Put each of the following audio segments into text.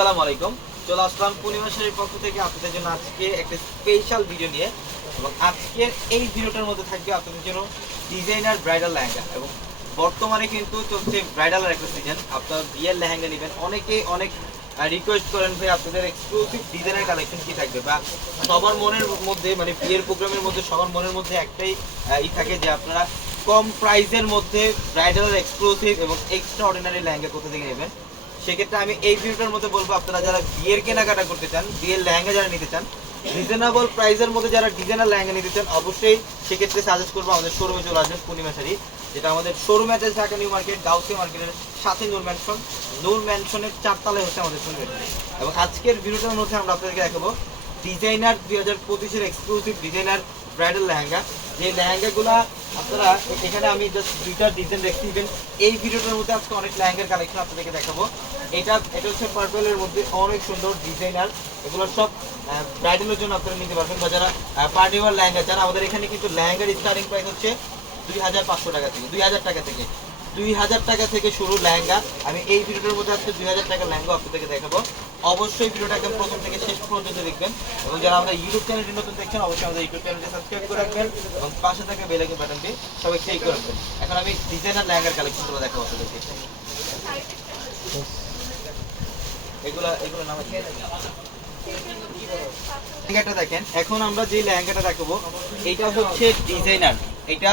আসসালামু আলাইকুম। চলে আসলাম পূর্ণিমা শাড়ির পক্ষ থেকে আপনাদের জন্য আজকে একটা স্পেশাল ভিডিও নিয়ে। এবং আজকের এই ভিডিওটার মধ্যে থাকবে আপনাদের জন্য ডিজাইনার ব্রাইডাল লেহেঙ্গা। এবং বর্তমানে কিন্তু চলছে ব্রাইডালের একটা সিজন। আপনারা বিয়ের লেহেঙ্গা নেবেন, অনেকেই অনেক রিকোয়েস্ট করেন ভাই আপনাদের এক্সক্লুসিভ ডিজাইনের কালেকশন কি থাকবে, বা সবার মনের মধ্যে মানে বিয়ের প্রোগ্রামের মধ্যে সবার মনের মধ্যে একটাই থাকে যে আপনারা কম প্রাইসের মধ্যে ব্রাইডালের এক্সক্লুসিভ এবং এক্সট্রা অর্ডিনারি লেহেঙ্গা কোথা থেকে নেবেন। সেক্ষেত্রে আমি এই ভিডিওটার মধ্যে বলবো আপনারা যারা বিয়ের কেনাকাটা করতে চান, বিয়ের লেহেঙ্গা যারা নিতে চান, রিজনেবল প্রাইসের মধ্যে যারা ডিজাইনার লেহেঙ্গা নিতে চান, অবশ্যই সেক্ষেত্রে সাজেস্ট করবো আমাদের শোরুমে চলে আসবেন পূর্ণিমা শাড়ি, যেটা আমাদের শোরুমে আছে ঢাকা নিউ মার্কেট, গাউসি মার্কেটের সাথে নূর ম্যানশনের 4 তলায় হচ্ছে আমাদের শোরুম। এবং আজকের ভিডিওটার মধ্যে আমরা আপনাদেরকে দেখাবো ডিজাইনার 2025-এর এক্সক্লুসিভ ডিজাইনার ব্রাইডাল লেহেঙ্গা। যে লেহেঙ্গাগুলো আপনারা এখানে আমি জাস্ট দুইটা ডিজাইন দেখতে দিবেন। এই ভিডিওটার মধ্যে আজকে অনেক লেহেঙ্গার কালেকশন আপনাদেরকে দেখাবো। এটা হচ্ছে পার্পলের মধ্যে অনেক সুন্দর ডিজাইনার। এগুলো সব ব্রাইডালের জন্য আপনারা নিতে পারবেন, বা যারা পার্টি ওয়ার লেহেঙ্গা চান। আমাদের এখানে কিন্তু লেহেঙ্গার স্টার্টিং প্রাইস হচ্ছে 2500 টাকা থেকে, 2000 টাকা থেকে, 2000 টাকা থেকে শুরু লেহেঙ্গা। আমি এই ভিডিওটার মধ্যে আজকে 2000 টাকার লেহেঙ্গা আপনাদেরকে দেখাবো। অবশ্যই ভিডিওটা একদম প্রথম থেকে শেষ পর্যন্ত দেখবেন। এবং যারা আমাদের ইউটিউব চ্যানেলটি নতুন দেখছেন, অবশ্যই আমাদের ইউটিউব চ্যানেলটি সাবস্ক্রাইব করে রাখবেন এবং পাশে থাকা বেল আইকন বাটনটি সবাই ক্লিক করে রাখবেন। এখন আমি ডিজাইনার লেহেঙ্গার কালেকশনগুলো দেখাবো আপনাদেরকে। এগুলো নাম আছে লেহেঙ্গাটা দেখেন। এখন আমরা যে লেহেঙ্গাটা দেখাবো এটা হচ্ছে ডিজাইনার, এটা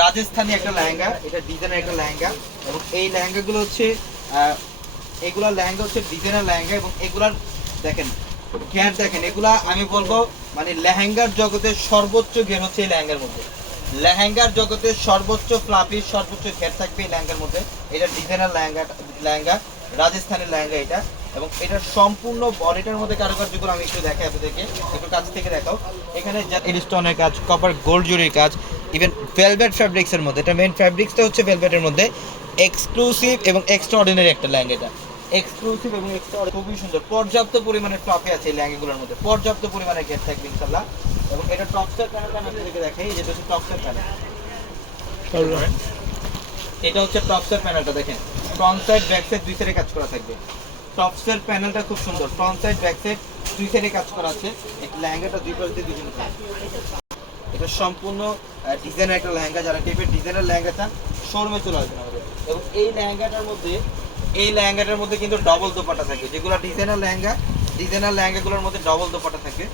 রাজস্থানি একটা লেহেঙ্গা, এটা ডিজাইনার একটা লেহেঙ্গা। এবং এই লেহেঙ্গাগুলো হচ্ছে এগুলা লেহেঙ্গা হচ্ছে ডিজাইনার লেহেঙ্গা। এবং এগুলার দেখেন ঘের দেখেন, এগুলা আমি বলবো মানে লেহেঙ্গার জগতের সর্বোচ্চ ঘের হচ্ছে এই লেহেঙ্গার মধ্যে। লেহেঙ্গার জগতের সর্বোচ্চ ফ্লাফি সর্বোচ্চ ঘের থাকবে এই লেহেঙ্গার মধ্যে। এটা ডিজাইনার লেহেঙ্গা রাজস্থানের লেহেঙ্গা এটা। এবং এটার সম্পূর্ণ বডিটার মধ্যে কারুকার্যগুলো আমি একটু দেখাই আপনাদেরকে, একটু কাছ থেকে দেখাও। এখানে স্টোনের কাজ, কপার গোল্ড জুরির কাজ, ইভেন ভেলভেট ফ্যাব্রিক্সের মধ্যে। এটা মেইন ফ্যাব্রিক্সটা হচ্ছে ভেলভেটের মধ্যে। এক্সক্লুসিভ এবং এক্সট্রা অর্ডিনারি একটা লেহেঙ্গা এটা, এক্সক্লুসিভ এবং এক্সট্রা খুবই সুন্দর। পর্যাপ্ত পরিমাণে ফ্লাফি আছে এই লেহেঙ্গাগুলোর মধ্যে, পর্যাপ্ত পরিমাণে ঘের থাকবে ইনশাআল্লাহ। এবং এটা টপসের প্যানেলটা আমি আপনাদেরকে দেখাই, যেটা হচ্ছে টপসের প্যানেল। এটা হচ্ছে টপসের প্যানেলটা দেখেন, ফ্রন্ট সাইড ব্যাক সাইড দুই সাইডে কাজ করা থাকবে। টপসের প্যানেলটা খুব সুন্দর, ফ্রন্ট সাইড ব্যাক সাইড দুই সাইডে কাজ করা আছে। এই লেহেঙ্গাটা দুই পাশে দুজন থাকে। এটা সম্পূর্ণ ডিজাইনার একটা লেহেঙ্গা। যারা টাইপের ডিজাইনার লেহেঙ্গা চান শোরুমে চলে আসবেন আমাদের। এবং এই লেহেঙ্গাটার মধ্যে কিন্তু ডবল দোপাট্টা থাকবে, যেগুলো ডিজাইনার লেহেঙ্গাগুলোর মধ্যে ডবল দোপাট্টা থাকবে।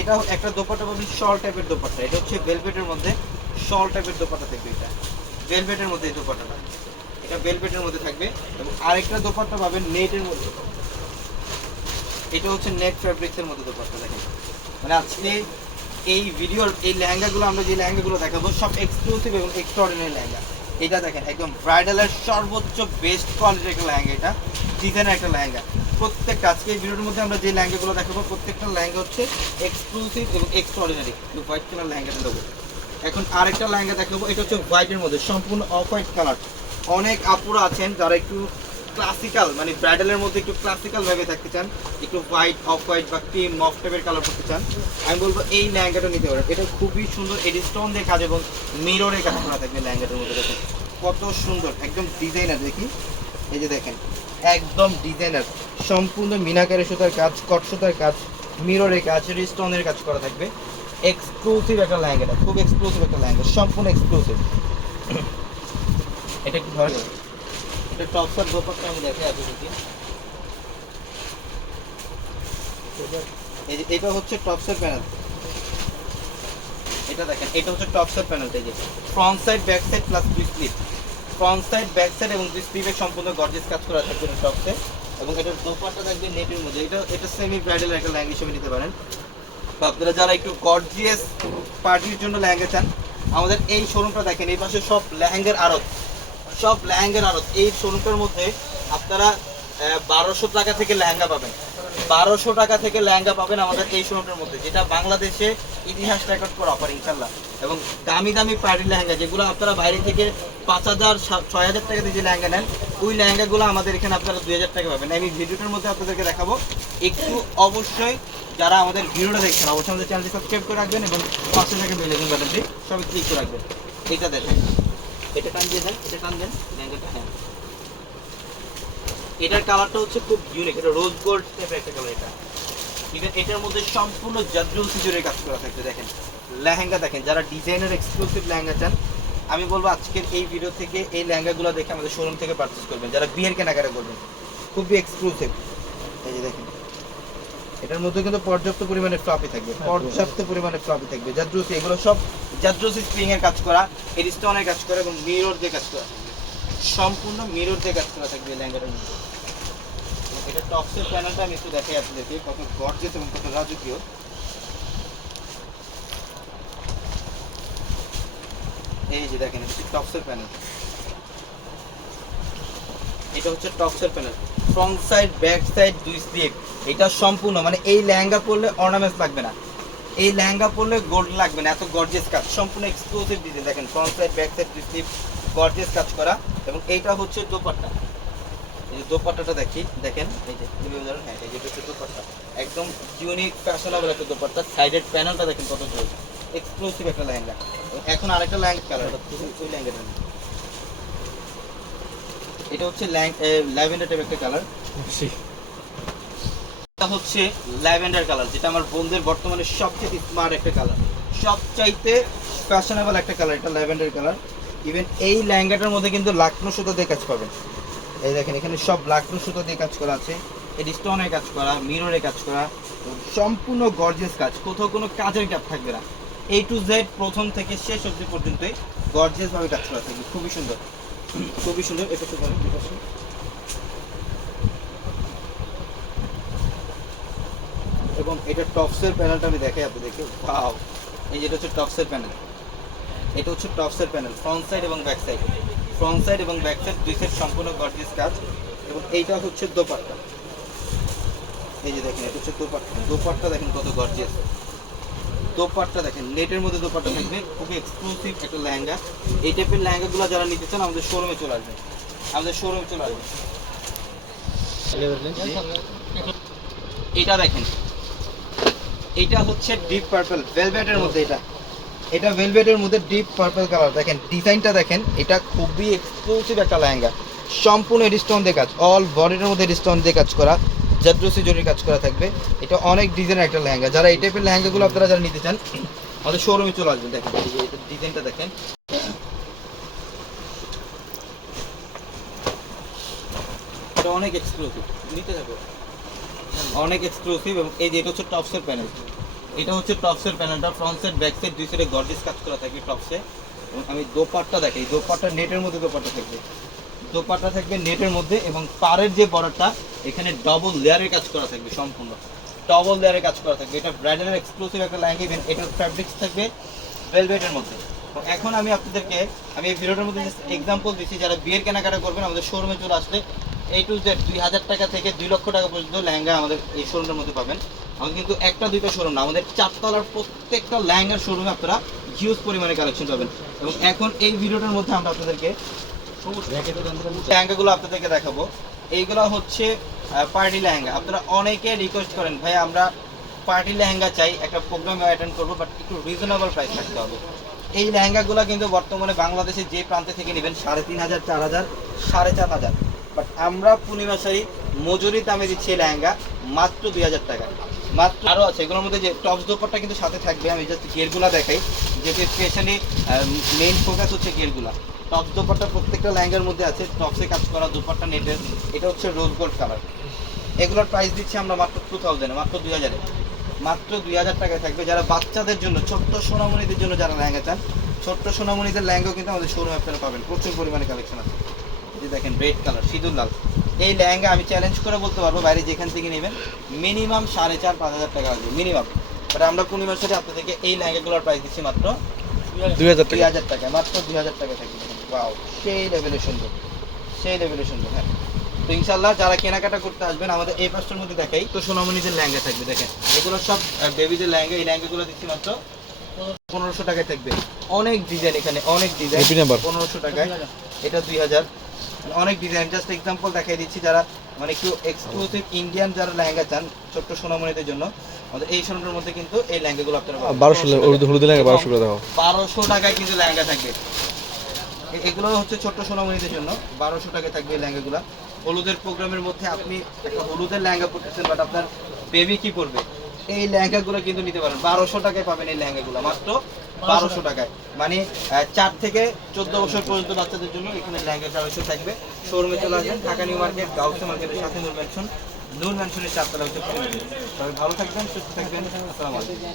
এটা একটা দোপাট্টা পাবেন শল টাইপের দোপাট্টা, এটা হচ্ছে ভেলভেটের মধ্যে শল টাইপের দোপাট্টা থাকবে। এটা ভেলভেটের মধ্যে এই দোপাট্টাটা, এটা ভেলভেটের মধ্যে থাকবে। এবং আরেকটা দোপাট্টা পাবেন নেটের মধ্যে, এটা হচ্ছে নেট ফ্যাব্রিক্সের মধ্যে দোপাট্টা দেখেন। মানে আজকে এই ভিডিওর এই লেহেঙ্গাগুলো আমরা যে লেহেঙ্গাগুলো দেখাবো সব এক্সক্লুসিভ এবং এক্সট্রাঅর্ডিনারি লেহেঙ্গা। এটা দেখেন একদম ব্রাইডালের সর্বোচ্চ বেস্ট কোয়ালিটির একটা লেহেঙ্গা, এটা ডিজাইনের একটা লেহেঙ্গা। প্রত্যেকটা আজকে এই ভিডিওর মধ্যে আমরা যে লেহেঙ্গাগুলো দেখাবো প্রত্যেকটা লেহেঙ্গা হচ্ছে এক্সক্লুসিভ এবং এক্সট্রাঅর্ডিনারি। হোয়াইট কালার লেহেঙ্গাটা দেবো। এখন আরেকটা লেহেঙ্গা দেখাবো, এটা হচ্ছে হোয়াইটের মধ্যে সম্পূর্ণ অফ হোয়াইট কালার। অনেক আপুরা আছেন যারা একটু ক্লাসিক্যাল মানে ব্রাইডালের মধ্যে একটু ক্লাসিক্যাল ভাবে থাকতে চান, একটু হোয়াইট অফ হোয়াইট বা ক্রিম মফ টাইপের কালার করতে চান, আমি বলবো এই লেহেঙ্গাটা নিতে পারেন। এটা খুবই সুন্দর, এডি স্টোন দিয়ে কাজ এবং মিররের কাজ করা থাকবে লেহেঙ্গাটার মধ্যে। দেখেন কত সুন্দর, একদম ডিজাইনার। দেখি এই যে দেখেন একদম ডিজাইনার, সম্পূর্ণ মিনাকারি সুতার কাজ, কট সুতার কাজ, মিররের কাজ, এডি স্টোনের কাজ করা থাকবে। এক্সক্লুসিভ একটা লেহেঙ্গাটা, খুব এক্সক্লুসিভ একটা লেহেঙ্গা, সম্পূর্ণ এক্সক্লুসিভ। এটা একটু ধরে এটা টপসের দোপাট্টা আমি দেখাই আপনাদেরকে। এটা হচ্ছে টপসের প্যানেল, এটা দেখেন এটা হচ্ছে টপসের প্যানেলটা। এই যে front side back side plus দুই slip, front side back side এবং দুই স্লিপে সম্পূর্ণ গর্জিয়াস কাজ করা থাকবে টপসে। এবং এটার দোপাট্টা থাকবে নেটের মধ্যে। এটা সেমি ব্রাইডাল একটা লেহেঙ্গা হিসেবে নিতে পারেন। তো আপনারা যারা একটু গর্জিয়াস পার্টির জন্য লেহেঙ্গা চান, আমাদের এই শোরুমটা দেখেন, এই পাশে সব লেহেঙ্গার আড়ত, সব লেহেঙ্গার আড়ত। এই শোরুমটার মধ্যে আপনারা 1200 টাকা থেকে লেহেঙ্গা পাবেন, 1200 টাকা থেকে লেহেঙ্গা পাবেন আমাদের এই শোরুমটার মধ্যে, যেটা বাংলাদেশে ইতিহাস রেকর্ড করা অফার ইনশাল্লাহ। এবং দামি দামি পার্টি লেহেঙ্গা যেগুলো আপনারা বাইরে থেকে 5000 6000 টাকা দিয়ে যে লেহেঙ্গা নেন, ওই লেহেঙ্গাগুলো আমাদের এখানে আপনারা 2000 টাকা পাবেন। আমি ভিডিওটার মধ্যে আপনাদেরকে দেখাবো। একটু অবশ্যই যারা আমাদের ভিডিওটা দেখছেন অবশ্যই আমাদের চ্যানেলটি সাবস্ক্রাইব করে রাখবেন এবং পাশে থেকে বেল আইকন বাটনটি সবাই ক্লিক করে রাখবেন। এইটা দেখেন, এটা টান দিয়ে দেন, এটা টান দেন লেহেঙ্গাটা। হ্যাঁ এটার কালারটা হচ্ছে খুব ইউনিক, এটা রোজ গোল্ড টাইপের একটা কালার। এটা ইভেন এটার মধ্যে সম্পূর্ণ জাদ্রুল সিজরের কাজ করা থাকবে। দেখেন লেহেঙ্গা দেখেন, যারা ডিজাইনার এক্সক্লুসিভ লেহেঙ্গা চান, আমি বলবো আজকের এই ভিডিও থেকে এই লেহেঙ্গাগুলো দেখে আমাদের শোরুম থেকে পারচেজ করবেন, যারা বিয়ের কেনাকাটা করবেন, খুবই এক্সক্লুসিভ। এই যে দেখেন, এটার মধ্যে কিন্তু পর্যাপ্ত পরিমাণে ফ্লপি থাকবে, পর্যাপ্ত পরিমাণে ফ্লপি থাকবে। জাদ্রুসি, এগুলো সব জাদ্রুসি স্প্রিং এর কাজ করা, এরিস্টনের কাজ করা এবং মিরর দিয়ে কাজ করা, সম্পূর্ণ মিরর দিয়ে কাজ করা থাকবে লেহেঙ্গাটার মধ্যে। এটা টপসের প্যানেলটা আমি একটু দেখাই আপনাদেরকে, কত গর্জিয়াস এবং কত রাজকীয়। এই যে দেখেন, এটা টপসের প্যানেল, এটা হচ্ছে টপসের panel, front side back side দুই স্লিপ। এটা সম্পূর্ণ মানে এই লেহেঙ্গা পরলে অর্নামেন্টস লাগবে না, এই লেহেঙ্গা পরলে গোল্ড লাগবে না, এত গর্জিয়াস কাজ, সম্পূর্ণ এক্সক্লুসিভ ডিজাইন। দেখেন ফ্রন্ট সাইড ব্যাক সাইড দুই স্লিপ, গর্জিয়াস কাজ করা। এবং এইটা হচ্ছে দোপাট্টা, এই যে দোপাট্টাটা দেখেন, এই যে হ্যাঁ, এই যে হচ্ছে দোপাট্টা, একদম ইউনিক ফ্যাশনেবল একটা দোপাট্টা। সাইডের প্যানেলটা দেখেন কত জোর, এক্সক্লুসিভ একটা লেহেঙ্গা। এখন আরেকটা লেহেঙ্গা কালার, ওই লেহেঙ্গাটা, এটা হচ্ছে ল্যাভেন্ডার টাইপ একটা কালার। এটা হচ্ছে ল্যাভেন্ডার কালার, যেটা আমার বোনদের বর্তমানে সবচেয়ে স্মার্ট একটা কালার, সবচাইতে ফ্যাশনেবল একটা কালার, এটা ল্যাভেন্ডার কালার। ইভেন এই লেহেঙ্গাটার মধ্যে কিন্তু লাকনো সুতো দিয়ে কাজ পাবেন। এই দেখেন, এখানে সব লাকনো সুতো দিয়ে কাজ করা আছে, এটি স্টোনের কাজ করা, মিররে কাজ করা, সম্পূর্ণ গর্জিয়াস কাজ, কোথাও কোনো কাজের গ্যাপ থাকবে না। A to Z প্রথম থেকে শেষ অবধি পর্যন্তই গর্জিয়াস ভাবে কাজ করা থাকবে, খুবই সুন্দর, খুবই সুন্দর। এটা তো বলেন, এবং এটা টপসের প্যানেলটা আমি দেখাই আপনাদেরকে। ওয়াও, এই যেটা হচ্ছে টপসের প্যানেল, এটা হচ্ছে টপসের প্যানেল, ফ্রন্ট সাইড এবং ব্যাক সাইড, ফ্রন্ট সাইড এবং ব্যাক সাইড দুই সাইড সম্পূর্ণ গর্জিয়াস কাজ। এবং এইটা হচ্ছে দোপাট্টা, এই যে দেখেন, এটা হচ্ছে দোপাট্টা, দোপাট্টা দেখেন কত গর্জিয়াস, দোপাট্টা দেখেন, নেটের মধ্যে দোপাট্টা থাকবে, খুবই এক্সক্লুসিভ একটা লেহেঙ্গা। এই টাইপের লেহেঙ্গাগুলো যারা নিতে চান আমাদের শোরুমে চলে আসবেন, আমাদের শোরুমে চলে আসবেন। এটা দেখেন, এটা হচ্ছে ডিপ পার্পল ভেলভেটের মধ্যে, এটা ভেলভেটের মধ্যে ডিপ পার্পল কালার। দেখেন ডিজাইনটা দেখেন, এটা খুবই এক্সক্লুসিভ একটা লেহেঙ্গা, সম্পূর্ণ এডিস্টোন দিয়ে কাজ, অল বডির মধ্যে এডিস্টোন দিয়ে কাজ করা, জাদ্রুসি জরির কাজ করা থাকবে। এটা অনেক ডিজাইনের একটা লেহেঙ্গা, যারা এই টাইপের লেহেঙ্গাগুলো আপনারা যারা নিতে চান আমাদের শোরুমে চলে আসবেন। দেখেন এই যে ডিজাইনটা দেখেন, এটা অনেক এক্সক্লুসিভ, নিতে থাকো, অনেক এক্সক্লুসিভ। এবং এই যে এটা হচ্ছে টপসের প্যানেল, এটা হচ্ছে টপসের প্যানেলটা, ফ্রন্ট সাইড ব্যাক সাইড দুই সাইডে গর্জিয়াস কাজ করা থাকবে টপসে। এবং আমি দোপাট্টা দেখাই, দোপাট্টা নেটের মধ্যে দোপাট্টা থাকবে, দোপাট্টা থাকবে নেটের মধ্যে। এবং পাড়ের যে বর্ডারটা, এখানে ডবল লেয়ারের কাজ করা থাকবে, সম্পূর্ণ ডবল লেয়ারের কাজ করা থাকবে। এটা ব্রাইডালের এক্সক্লুসিভ একটা লেহেঙ্গা, ইভেন এটার ফ্যাব্রিক্স থাকবে ভেলভেটের মধ্যে। এখন আমি আপনাদেরকে এই ভিডিওটার মধ্যে এক্সাম্পল দিচ্ছি, যারা বিয়ের কেনাকাটা করবেন আমাদের শোরুমে চলে আসলে A to Z 2000 টাকা থেকে 2 লক্ষ টাকা পর্যন্ত লেহেঙ্গা আমাদের এই শোরুমের মধ্যে পাবেন। আমাদের কিন্তু একটা দুইটা শোরুম না, আমাদের 4 তলার প্রত্যেকটা লেহেঙ্গার শোরুমে আপনারা হিউজ পরিমাণে কালেকশন পাবেন। এবং এখন এই ভিডিওটার মধ্যে আমরা আপনাদেরকে লেহেঙ্গাগুলো আপনাদেরকে দেখাবো। এইগুলো হচ্ছে পার্টি লেহেঙ্গা। আপনারা অনেকে রিকোয়েস্ট করেন, ভাই আমরা পার্টি লেহেঙ্গা চাই, একটা প্রোগ্রামে অ্যাটেন্ড করবো, বাট একটু রিজনেবল প্রাইস থাকতে হবে। এই লেহেঙ্গাগুলো কিন্তু বর্তমানে বাংলাদেশে যে প্রান্তে থেকে নেবেন 3500, 4000, 4500, বাট আমরা পূর্ণিমা শাড়ি মজুরি দামে দিচ্ছি এই লেহেঙ্গা মাত্র 2000 টাকা, মাত্র। আরও আছে, এগুলোর মধ্যে যে টপস দোপাট্টা কিন্তু সাথে থাকবে, আমি জাস্ট গেরগুলা দেখাই, যেহেতু স্পেশালি মেইন ফোকাস হচ্ছে গেরগুলা। টপস দোপাট্টা প্রত্যেকটা লেহেঙ্গার মধ্যে আছে, টপসে কাজ করা, দোপাট্টা নেটের। এটা হচ্ছে রোজ গোল্ড কালার, এগুলোর প্রাইস দিচ্ছি আমরা মাত্র 2000, মাত্র 2000, মাত্র 2000 টাকায় থাকবে। যারা বাচ্চাদের জন্য, ছোট্ট সোনামণিদের জন্য যারা লেহেঙ্গা চান, ছোট্ট সোনামণিদের লেহেঙ্গাও কিন্তু আমাদের শোরুমে আপনারা পাবেন, প্রচুর পরিমাণে কালেকশন আছে। এই যে দেখেন রেড কালার, সিঁদুর লাল, এই লেহেঙ্গা আমি চ্যালেঞ্জ করে বলতে পারবো বাইরে যেখান থেকে নেবেন মিনিমাম 4500-5000 টাকা আসবে মিনিমাম। বাট আমরা পূর্ণিমার সাথে আপনাদেরকে এই লেহেঙ্গাগুলোর প্রাইস দিচ্ছি মাত্র 2000 টাকা, মাত্র 2000 টাকা থাকবে। ওয়াও, সেই লেভেলের সুন্দর, সেই লেভেলের সুন্দর। হ্যাঁ, তো ইনশাল্লাহ যারা কেনাকাটা করতে আসবেন আমাদের এই পাঁচটার মধ্যে দেখাই, তো সোনামণিদের লেহেঙ্গা থাকবে। দেখেন এগুলো সব বেবিদের লেহেঙ্গা, এই লেহেঙ্গাগুলো দিচ্ছি মাত্র 1500 টাকায় থাকবে। অনেক ডিজাইন, এখানে অনেক ডিজাইন, 1500 টাকায়, এটা 2000, অনেক ডিজাইন। জাস্ট এক্সাম্পল দেখাই দিচ্ছি, যারা মানে একটু এক্সক্লুসিভ ইন্ডিয়ান যারা লেহেঙ্গা চান ছোট্ট সোনামণিদের জন্য, আমাদের এই শোরুমের মধ্যে কিন্তু এই লেহেঙ্গাগুলো আপনারা 1200 টাকায় কিন্তু লেহেঙ্গা থাকবে। এগুলো হচ্ছে ছোট্ট সোনামণিদের জন্য 1200 টাকায় থাকবে এই লেহেঙ্গাগুলো। হলুদের প্রোগ্রামের মধ্যে আপনি একটা হলুদের লেহেঙ্গা পরতেছেন, বাট আপনার বেবি কি পরবে, এই লেহেঙ্গাগুলো কিন্তু নিতে পারেন। 1200 টাকায় পাবেন এই লেহেঙ্গাগুলো, মাত্র 1200 টাকায়। মানে 4 থেকে 14 বছর পর্যন্ত বাচ্চাদের জন্য এখানে লেহেঙ্গা কালেকশন থাকবে। শোরুমে চলে আসবেন, ঢাকা নিউ মার্কেট, গাউসে মার্কেটের সাথে নূর ম্যানশনের 4 তলা হচ্ছে। সবাই ভালো থাকবেন, সুস্থ থাকবেন, আসসালামু আলাইকুম।